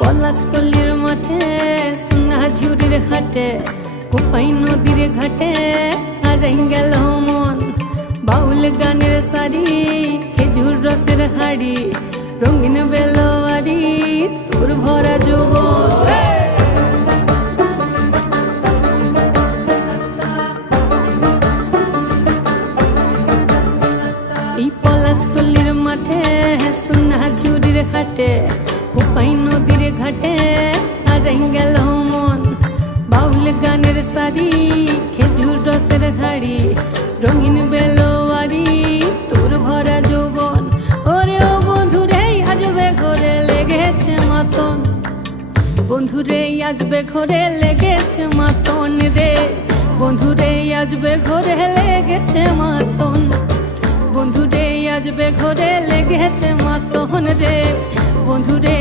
পলাশতলির মাঠে সোনাঝুরির হাটে কোপাই নদীর ঘাটে হারাই গেল মন। বাউল গানের শাড়ি খেজুর রসের হাড়ি রঙিন বেলোয়ারি তোর ভরা যৌবন। এই পলাশতলির মাঠে সোনাঝুরির হাটে কোপাই নদীর ঘাটে হারাই গেল মন। বাউল গানের শাড়ি খেজুর রসের হাড়ি রঙিন বেলোয়ারি তোর ভরা যৌবন। ওরে ও বন্ধুরে আজবে ঘরে লেগেছে মাতন, বন্ধুরে আজবে ঘরে লেগেছে মাতন রে, বন্ধুরে আজবে ঘরে লেগেছে মাতন, বন্ধুরে আজবে ঘরে লেগেছে মাতন রে, বন্ধুরে।